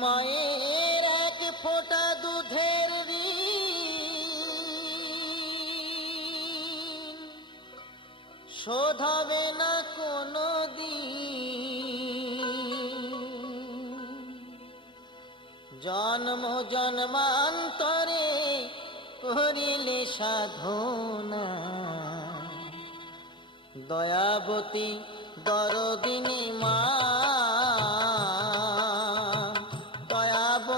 মায়ের এক ফোঁটা দুধের শোধাবে না কোনো জন্ম জন্মান্তরে করিলে সাধনা। দয়াবতী দরদিনী মা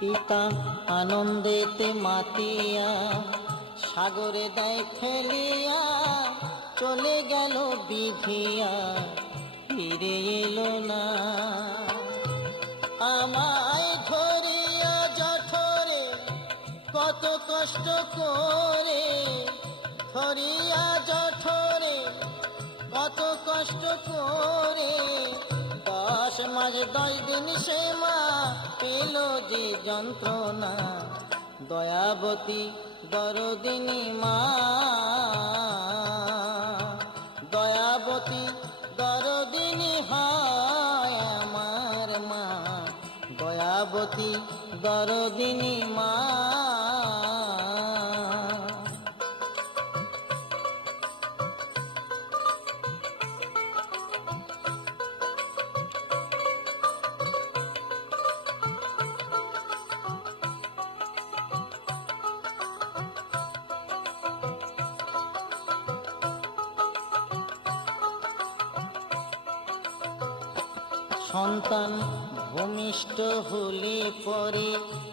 পিতা আনন্দেতে মাতিয়া, সাগরে দেয় ফেলিয়া, চলে গেল বিধিয়া ফিরে এলো না। আমায় ধরিয়া জঠরে কত কষ্ট করে, ধরিয়া জঠরে কত কষ্ট করে, দশ মাস দশ দিন সে মা পেল যে যন্ত্রণা দয়াবতী দরদিনী মা। দয়াবতী দরদিনী হয় আমার মা দয়াবতী দরদিনী মা। সন্তান ভূমিষ্ঠ হলে পরে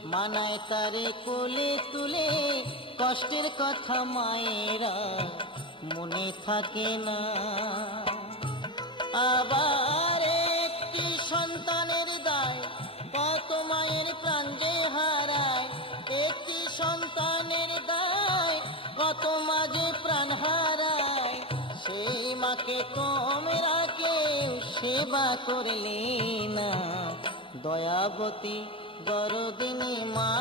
মানায় তারে কোলে তুলে, কষ্টের কথা মায়েরা মনে থাকে না। আবার একটি সন্তানের দায়, কত মায়ের প্রাণ যে হারায়। একটি সন্তানের দায়, কত মাঝে প্রাণ হারায়। সেই মাকে কেউ সেবা করলে না। দয়াবতী দরদিনী মা